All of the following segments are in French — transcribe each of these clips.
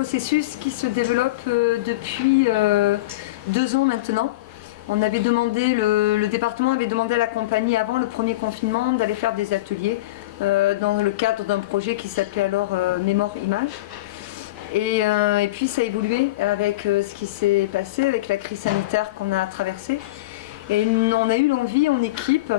processus qui se développe depuis 2 ans maintenant. On avait demandé, le département avait demandé à la compagnie avant le premier confinement d'aller faire des ateliers dans le cadre d'un projet qui s'appelait alors Mémoire Image. Et puis ça a évolué avec ce qui s'est passé, avec la crise sanitaire qu'on a traversée. Et on a eu l'envie en équipe,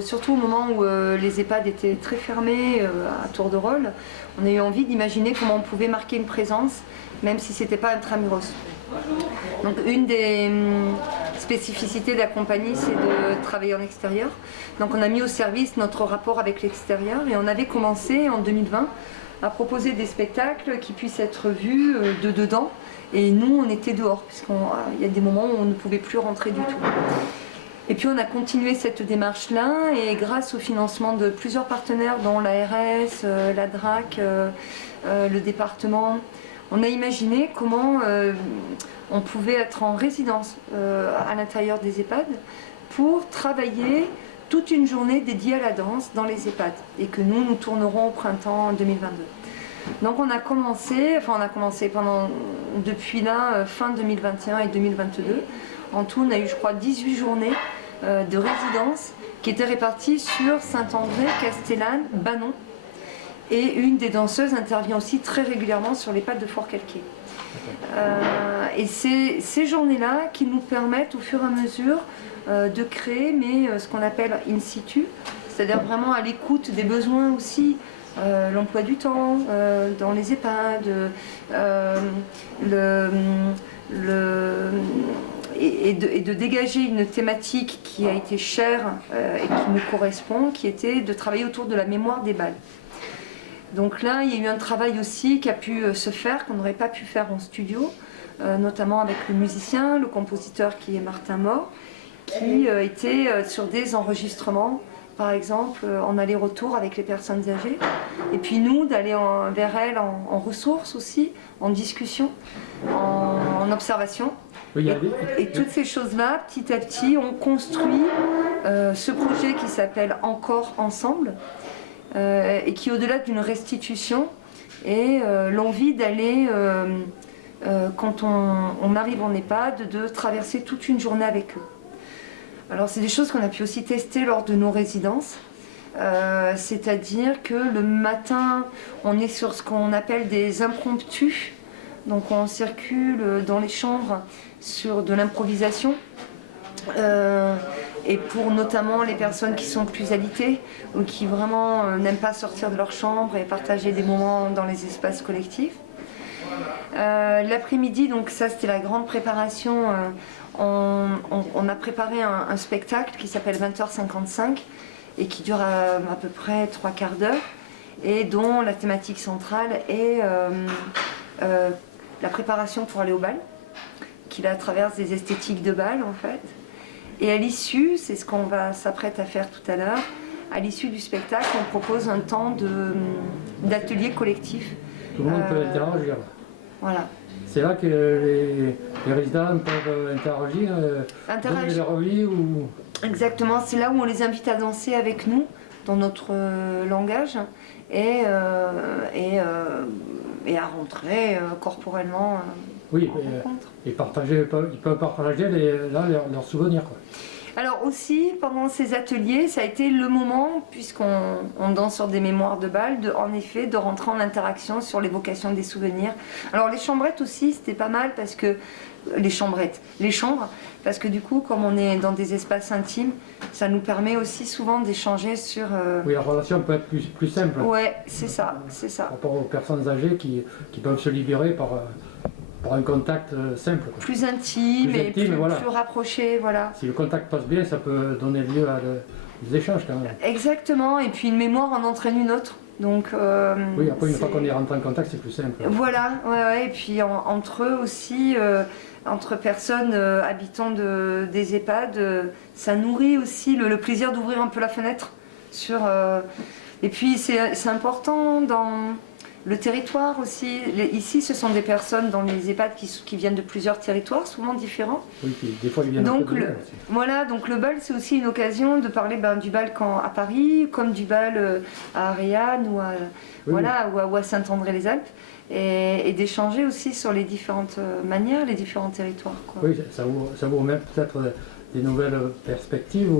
surtout au moment où les EHPAD étaient très fermés à tour de rôle, on a eu envie d'imaginer comment on pouvait marquer une présence, même si ce n'était pas intramuros. Donc une des spécificités de la compagnie, c'est de travailler en extérieur. Donc on a mis au service notre rapport avec l'extérieur et on avait commencé en 2020 à proposer des spectacles qui puissent être vus de dedans. Et nous, on était dehors, puisqu'il y a des moments où on ne pouvait plus rentrer du tout. Et puis on a continué cette démarche-là, et grâce au financement de plusieurs partenaires, dont l'ARS, la DRAC, le département, on a imaginé comment on pouvait être en résidence à l'intérieur des EHPAD pour travailler toute une journée dédiée à la danse dans les EHPAD, et que nous tournerons au printemps 2022. Donc on a commencé depuis là, fin 2021 et 2022. En tout, on a eu, je crois, 18 journées de résidence qui étaient réparties sur Saint-André, Castellane, Banon. Et une des danseuses intervient aussi très régulièrement sur l'EHPAD de Fort-Calquier. Et c'est ces journées-là qui nous permettent au fur et à mesure de créer, mais ce qu'on appelle in situ, c'est-à-dire vraiment à l'écoute des besoins aussi, l'emploi du temps dans les EHPAD, et de dégager une thématique qui a été chère et qui nous correspond, qui était de travailler autour de la mémoire des balles. Donc là, il y a eu un travail aussi qui a pu se faire, qu'on n'aurait pas pu faire en studio, notamment avec le musicien, le compositeur qui est Martin Mort, qui était sur des enregistrements, par exemple, en aller-retour avec les personnes âgées. Et puis nous, d'aller vers elles en ressources aussi, en discussion, en observation. Oui, et toutes ces choses-là, petit à petit, ont construit ce projet qui s'appelle Encore Ensemble, et qui, au-delà d'une restitution, est l'envie d'aller, quand on arrive en EHPAD, de traverser toute une journée avec eux. Alors c'est des choses qu'on a pu aussi tester lors de nos résidences, c'est-à-dire que le matin, on est sur ce qu'on appelle des impromptus, donc on circule dans les chambres sur de l'improvisation, et pour notamment les personnes qui sont plus alitées ou qui vraiment n'aiment pas sortir de leur chambre et partager des moments dans les espaces collectifs. L'après-midi, donc ça c'était la grande préparation, on a préparé un spectacle qui s'appelle 20h55 et qui dure à peu près 3/4 d'heure et dont la thématique centrale est la préparation pour aller au bal, qui là traverse des esthétiques de bal en fait. Et à l'issue, c'est ce qu'on s'apprête à faire tout à l'heure, à l'issue du spectacle, on propose un temps d'atelier collectif. Tout le monde peut interagir. Voilà. C'est là que les résidents peuvent interagir, donner leur avis ou... Exactement, c'est là où on les invite à danser avec nous, dans notre langage, et à rentrer corporellement. Oui, et partager, ils peuvent partager leurs souvenirs, quoi. Alors aussi, pendant ces ateliers, ça a été le moment, puisqu'on danse sur des mémoires de bal, en effet, de rentrer en interaction sur l'évocation des souvenirs. Alors les chambrettes aussi, c'était pas mal, parce que les chambres, parce que du coup, comme on est dans des espaces intimes, ça nous permet aussi souvent d'échanger sur... Oui, la relation peut être plus simple. Ouais, c'est ça, c'est ça. Par rapport aux personnes âgées qui peuvent se libérer par un contact simple, quoi. Plus intime et plus rapproché, voilà. Si le contact passe bien, ça peut donner lieu à des échanges quand même. Exactement, et puis une mémoire en entraîne une autre. Donc, oui, après une fois qu'on est rentré en contact, c'est plus simple. Voilà, ouais, et puis entre eux aussi, entre personnes habitant des EHPAD, ça nourrit aussi le plaisir d'ouvrir un peu la fenêtre sur... et puis c'est important Le territoire aussi. Ici, ce sont des personnes dans les EHPAD qui viennent de plusieurs territoires, souvent différents. Oui, des fois ils viennent donc, un peu de aussi. Voilà, donc le bal, c'est aussi une occasion de parler du bal à Paris, comme du bal à Ariane ou à Saint-André-les-Alpes, et d'échanger aussi sur les différentes manières, les différents territoires, quoi. Oui, ça ouvre même peut-être des nouvelles perspectives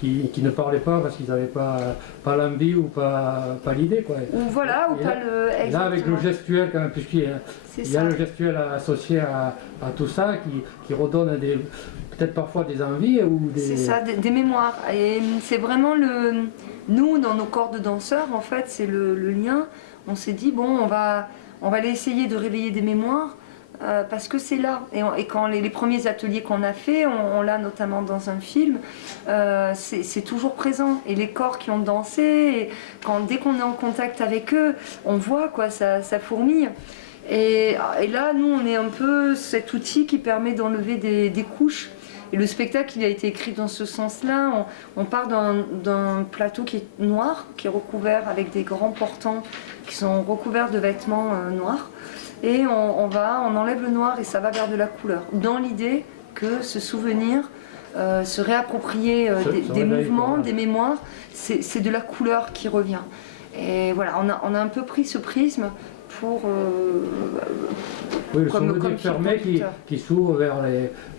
qui ne parlaient pas parce qu'ils n'avaient pas l'envie ou pas l'idée, quoi. Ou voilà, ou pas le... Et là, avec le gestuel, quand même, puisqu'il y a le gestuel associé à tout ça, qui redonne peut-être parfois des envies ou des... C'est ça, des mémoires. Et c'est vraiment nous, dans nos corps de danseurs, en fait, c'est le lien. On s'est dit, bon, on va aller essayer de réveiller des mémoires, parce que c'est là. Et quand les premiers ateliers qu'on a fait, on l'a notamment dans un film, c'est toujours présent. Et les corps qui ont dansé, et dès qu'on est en contact avec eux, on voit, quoi, ça fourmille. Et là, nous, on est un peu cet outil qui permet d'enlever des couches. Et le spectacle, il a été écrit dans ce sens-là. On part d'un plateau qui est noir, qui est recouvert avec des grands portants qui sont recouverts de vêtements noirs. Et on enlève le noir et ça va vers de la couleur. Dans l'idée que ce souvenir, se réapproprier des mouvements, des mémoires, c'est de la couleur qui revient. Et voilà, on a un peu pris ce prisme pour... oui, le souvenir fermé qui s'ouvre vers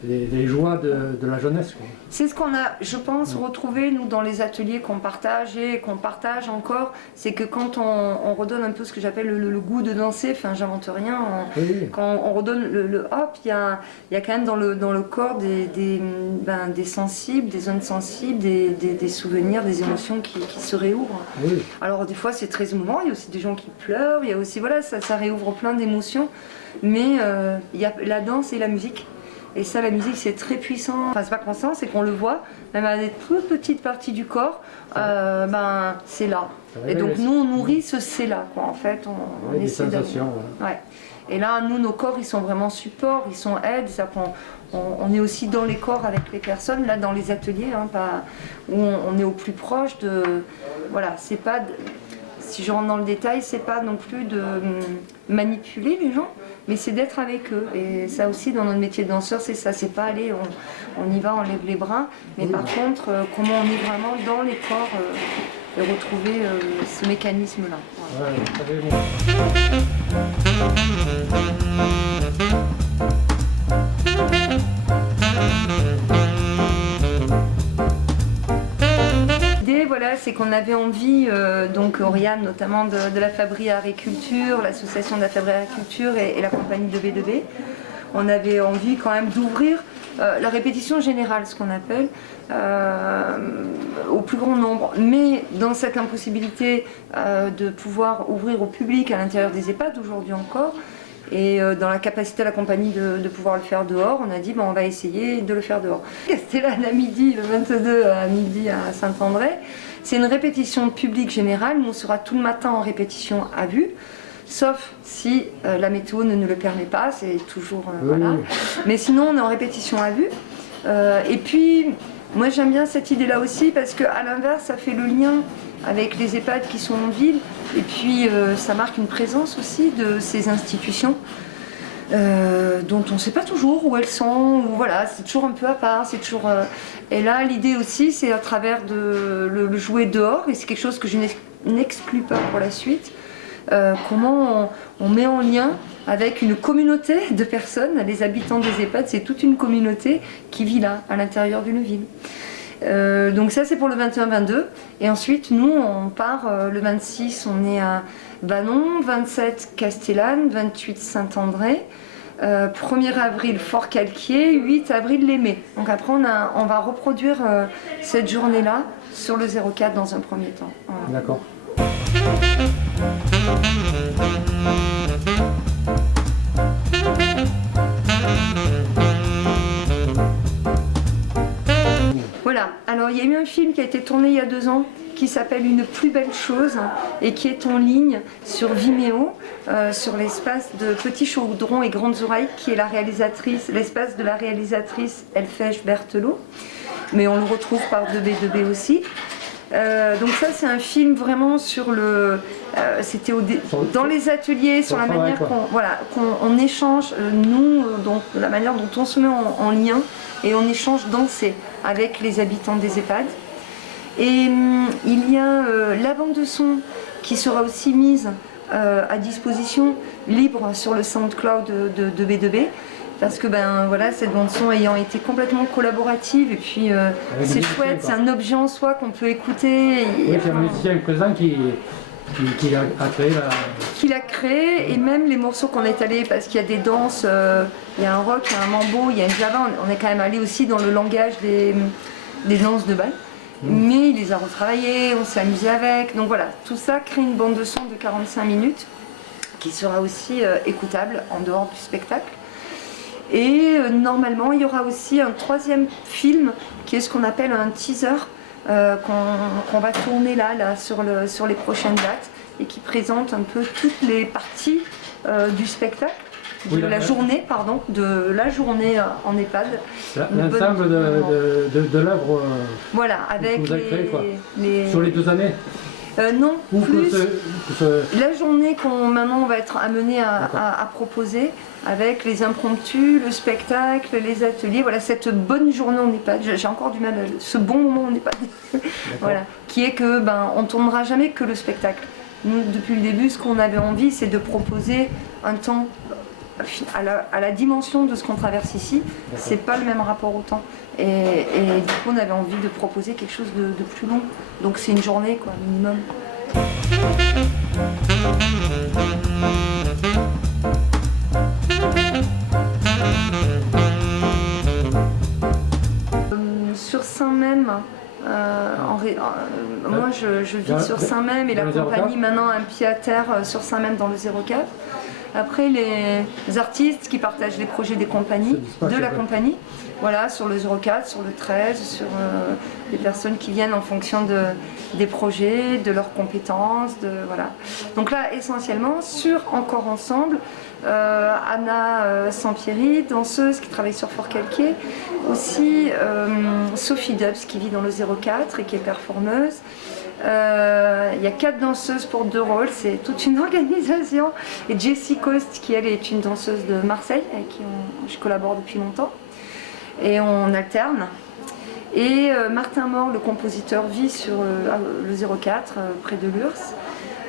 les joies de la jeunesse, quoi. C'est ce qu'on a, je pense, retrouvé, nous, dans les ateliers qu'on partage et qu'on partage encore. C'est que quand on redonne un peu ce que j'appelle le goût de danser, enfin, j'invente rien, quand on redonne le hop, il y a quand même dans le corps des sensibles, des zones sensibles, des souvenirs, des émotions qui se réouvrent. Oui. Alors, des fois, c'est très émouvant, il y a aussi des gens qui pleurent, il y a aussi, voilà, ça réouvre plein d'émotions. Mais il y a la danse et la musique. Et ça, la musique, c'est très puissant. Enfin, c'est pas qu'on sent, c'est qu'on le voit. Même à des toutes petites parties du corps, c'est là. Et donc, nous, on nourrit ce c'est-là, quoi. En fait, on des sensations. Ouais. Et là, nous, nos corps, ils sont vraiment support, ils sont aides. On est aussi dans les corps avec les personnes, là, dans les ateliers, où on est au plus proche de... Voilà, c'est pas... Si je rentre dans le détail, c'est pas non plus de manipuler les gens, mais c'est d'être avec eux. Et ça aussi, dans notre métier de danseur, c'est ça. C'est pas aller, on y va, on lève les bras, mais par contre, comment on est vraiment dans les corps et retrouver ce mécanisme-là. Voilà. Voilà, c'est qu'on avait envie, donc Oriane notamment de la Fabri Agriculture, l'association de la Fabri Agriculture et la compagnie de B2B, on avait envie quand même d'ouvrir la répétition générale, ce qu'on appelle, au plus grand nombre. Mais dans cette impossibilité de pouvoir ouvrir au public à l'intérieur des EHPAD aujourd'hui encore, et dans la capacité de la compagnie de pouvoir le faire dehors, on a dit on va essayer de le faire dehors. Castellane à midi, le 22 à midi à Saint-André, c'est une répétition publique générale, où on sera tout le matin en répétition à vue, sauf si la météo ne nous le permet pas, c'est toujours... voilà. Mais sinon on est en répétition à vue. Et puis, moi j'aime bien cette idée-là aussi, parce qu'à l'inverse, ça fait le lien avec les EHPAD qui sont en ville, et puis ça marque une présence aussi de ces institutions dont on ne sait pas toujours où elles sont, ou voilà, c'est toujours un peu à part, c'est toujours... Et là, l'idée aussi, c'est à travers le jouer dehors, et c'est quelque chose que je n'exclus pas pour la suite, comment on met en lien avec une communauté de personnes, les habitants des EHPAD, c'est toute une communauté qui vit là, à l'intérieur d'une ville. Donc ça c'est pour le 21-22 et ensuite nous on part le 26, on est à Banon, 27 Castellane, 28 Saint-André, 1er avril Fort-Calquier, 8 avril Lémé. Donc après on va reproduire cette journée là sur le 04 dans un premier temps. Voilà. D'accord. Voilà, alors il y a eu un film qui a été tourné il y a 2 ans qui s'appelle Une plus belle chose et qui est en ligne sur Vimeo, sur l'espace de Petit Chaudron et Grandes Oreilles, qui est l'espace de la réalisatrice Elfège Berthelot, mais on le retrouve par 2B2B aussi. Donc ça c'est un film vraiment sur le... c'était dans les ateliers, sur la manière qu'on échange, nous, donc la manière dont on se met en lien et on échange danser avec les habitants des EHPAD. Et il y a la bande de son qui sera aussi mise à disposition libre sur le SoundCloud de B2B. Parce que cette bande-son ayant été complètement collaborative et puis c'est chouette, c'est un objet en soi qu'on peut écouter. Oui, c'est un musicien présent qui a créé la... Qui l'a créé, et même les morceaux qu'on est allé, parce qu'il y a des danses, il y a un rock, il y a un mambo, il y a une java, on est quand même allé aussi dans le langage des danses de bal. Mais il les a retravaillés, on s'est amusé avec. Donc voilà, tout ça crée une bande de son de 45 minutes qui sera aussi écoutable en dehors du spectacle. Et normalement, il y aura aussi un 3e film qui est ce qu'on appelle un teaser qu'on va tourner là sur les prochaines dates et qui présente un peu toutes les parties du spectacle, de la journée en EHPAD. L'ensemble de l'œuvre voilà, avec que vous avez créé, les... Sur les 2 années non, plus la journée maintenant on va être amené à proposer avec les impromptus, le spectacle, les ateliers, voilà cette bonne journée en EHPAD, j'ai encore du mal à... ce bon moment en EHPAD, voilà, qui est que on tournera jamais que le spectacle. Nous depuis le début ce qu'on avait envie c'est de proposer un temps à la dimension de ce qu'on traverse ici, c'est pas le même rapport au temps. Et du coup, on avait envie de proposer quelque chose de plus long. Donc c'est une journée, quoi, minimum. Sur Saint-Même, moi je vis sur Saint-Même et la compagnie maintenant a un pied à terre sur Saint-Même dans le 04. Après, les artistes qui partagent les projets des compagnies, de la compagnie, voilà, sur le 04, sur le 13, sur les personnes qui viennent en fonction des projets, de leurs compétences, voilà. Donc là, essentiellement, sur Encore Ensemble, Anna Sampieri, danseuse qui travaille sur Fort-Calquier, aussi Sophie Dubs qui vit dans le 04 et qui est performeuse. Il y a 4 danseuses pour 2 rôles, c'est toute une organisation. Et Jessie Coste, qui elle est une danseuse de Marseille, avec qui je collabore depuis longtemps. Et on alterne. Et Martin Mort, le compositeur, vit sur le 04, près de Lurs.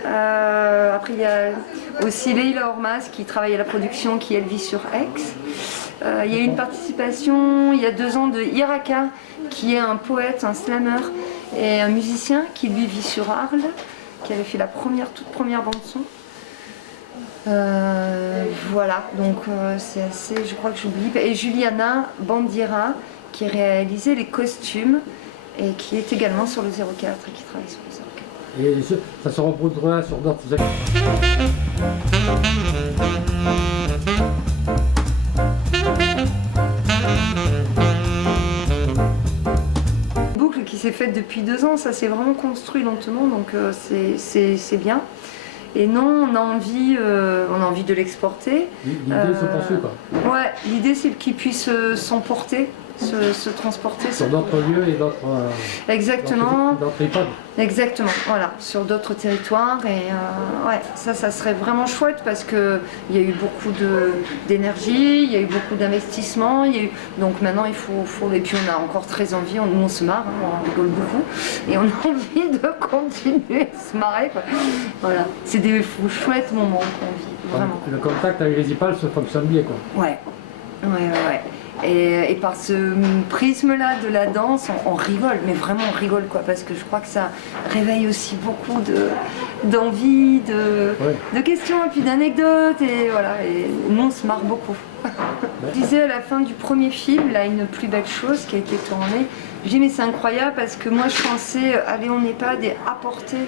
Après, il y a aussi Leila Ormaz qui travaille à la production, qui elle vit sur Aix. Il y a eu une participation il y a 2 ans de Iraka, qui est un poète, un slammer et un musicien qui lui vit sur Arles, qui avait fait la toute première bande son. Voilà, donc c'est assez, je crois que j'oublie. Et Juliana Bandira qui réalisait les costumes et qui est également sur le 04 et qui travaille sur le 04. Et ça se reproduira sur d'autres Boucle qui s'est faite depuis 2 ans, ça s'est vraiment construit lentement, donc c'est bien. Et non, on a envie de l'exporter. L'idée se poursuit quoi. Ouais, l'idée c'est qu'il puisse s'emporter, se transporter sur d'autres lieux et d'autres. Exactement. D'autres EHPAD. Exactement, voilà, sur d'autres territoires. Et ouais, ça serait vraiment chouette parce qu'il y a eu beaucoup d'énergie, il y a eu beaucoup d'investissement. Donc maintenant il faut. Et puis on a encore très envie, nous on se marre, on rigole beaucoup. Et on a envie de continuer à se marrer, quoi. Voilà, c'est des chouettes moments qu'on vit, vraiment. Le contact avec les EHPAD se fonctionne bien, quoi. Ouais. Et par ce prisme-là de la danse, on rigole, mais vraiment on rigole, quoi, parce que je crois que ça réveille aussi beaucoup d'envie, de questions et puis d'anecdotes, et voilà, et nous on se marre beaucoup. Je disais à la fin du premier film, là, Une plus belle chose qui a été tournée, je dis mais c'est incroyable parce que moi je pensais aller en EHPAD et apporter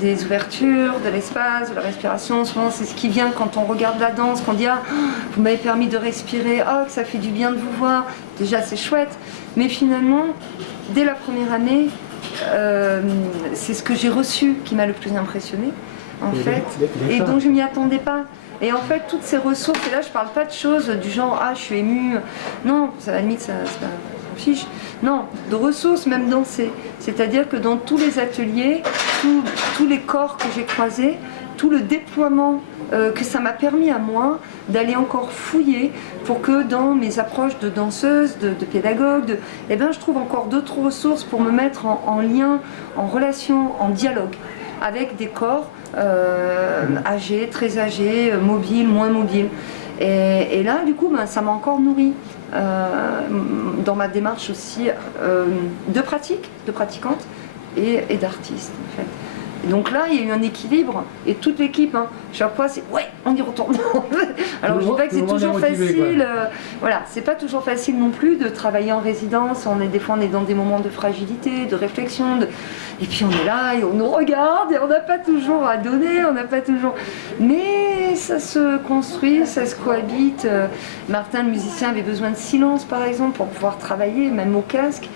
des ouvertures, de l'espace, de la respiration. Souvent, c'est ce qui vient quand on regarde la danse, qu'on dit « Ah, vous m'avez permis de respirer, oh, que ça fait du bien de vous voir. » Déjà, c'est chouette. Mais finalement, dès la première année, c'est ce que j'ai reçu qui m'a le plus impressionné, en fait, et dont je ne m'y attendais pas. Et en fait, toutes ces ressources, et là, je ne parle pas de choses du genre « Ah, je suis émue. » Non, à la limite, fiche. Non, de ressources, même danser. C'est-à-dire que dans tous les ateliers, tous les corps que j'ai croisés, tout le déploiement que ça m'a permis à moi d'aller encore fouiller pour que dans mes approches de danseuse, de pédagogue, eh ben, je trouve encore d'autres ressources pour me mettre en lien, en relation, en dialogue avec des corps âgés, très âgés, mobiles, moins mobiles. Et là, du coup, ben, ça m'a encore nourri dans ma démarche aussi de pratiquante et d'artiste en fait. Et donc là, il y a eu un équilibre et toute l'équipe, hein, chaque fois, c'est ouais, on y retourne. Alors je dis pas que c'est toujours facile, voilà, c'est pas toujours facile non plus de travailler en résidence. Des fois, on est dans des moments de fragilité, de réflexion, et puis on est là et on nous regarde et on n'a pas toujours à donner, on n'a pas toujours. Mais ça se construit, ça se cohabite. Martin, le musicien, avait besoin de silence, par exemple, pour pouvoir travailler, même au casque.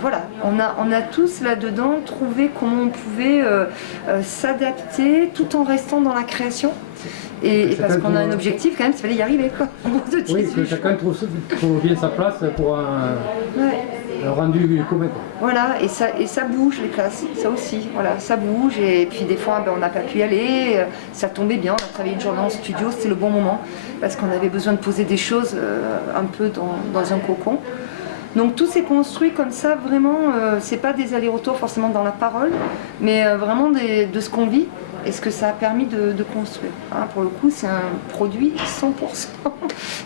Voilà, on a tous là-dedans trouvé comment on pouvait s'adapter tout en restant dans la création. Et parce qu'on a un objectif quand même, il fallait y arriver quoi. Oui, que chacun trouve bien sa place pour un rendu commun. Voilà, et ça bouge les classes, ça aussi, voilà, ça bouge. Et puis des fois, ben, on n'a pas pu y aller, ça tombait bien, on a travaillé une journée en studio, c'était le bon moment, parce qu'on avait besoin de poser des choses un peu dans un cocon. Donc tout s'est construit comme ça, vraiment, c'est pas des allers-retours forcément dans la parole, mais vraiment de ce qu'on vit et ce que ça a permis de construire. Hein, pour le coup, c'est un produit 100%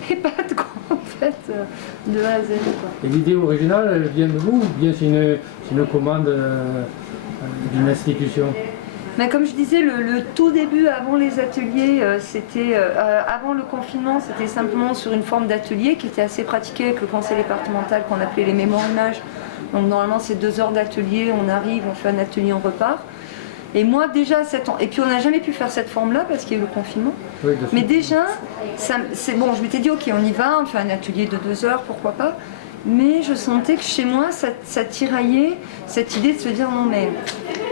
et pas de quoi en fait, de A à Z. Quoi. Et l'idée originale, elle vient de vous ou bien c'est une commande d'une institution? Mais comme je disais, le tout début, avant les ateliers, avant le confinement, c'était simplement sur une forme d'atelier qui était assez pratiquée avec le conseil départemental qu'on appelait les mémoires images. Donc normalement c'est 2 heures d'atelier, on arrive, on fait un atelier, on repart. Et moi déjà, et puis on n'a jamais pu faire cette forme-là parce qu'il y a eu le confinement. Oui, mais déjà, c'est bon, je m'étais dit ok, on y va, on fait un atelier de 2 heures, pourquoi pas. Mais je sentais que chez moi, ça tiraillait cette idée de se dire non mais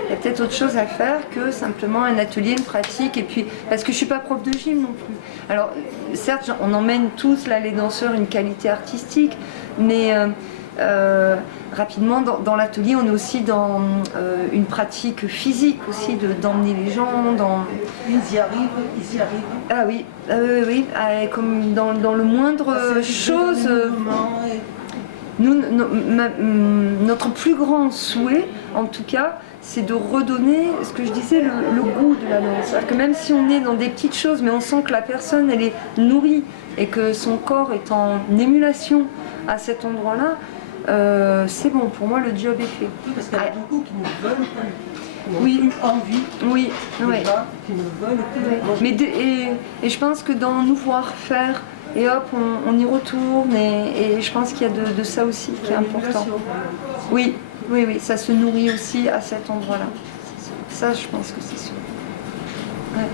il y a peut-être autre chose à faire que simplement un atelier, une pratique, et puis parce que je suis pas prof de gym non plus. Alors certes, on emmène tous là les danseurs une qualité artistique, mais rapidement dans l'atelier, on est aussi dans une pratique physique aussi, d'emmener les gens dans. Ils y arrivent. Ah oui, oui, comme dans le moindre chose. Nous, notre plus grand souhait, en tout cas, c'est de redonner, ce que je disais, le goût de la danse. C'est-à-dire que même si on est dans des petites choses, mais on sent que la personne, elle est nourrie et que son corps est en émulation à cet endroit-là, c'est bon, pour moi, le job est fait. Oui, parce qu'il y a beaucoup qui ne veulent pas. Oui, envie. Oui, oui. Qui ne veulent pas. Mais et je pense que dans nous voir faire, et hop, on y retourne, et je pense qu'il y a de ça aussi qui est important. Oui, ça se nourrit aussi à cet endroit-là. Ça, je pense que c'est sûr. Ouais.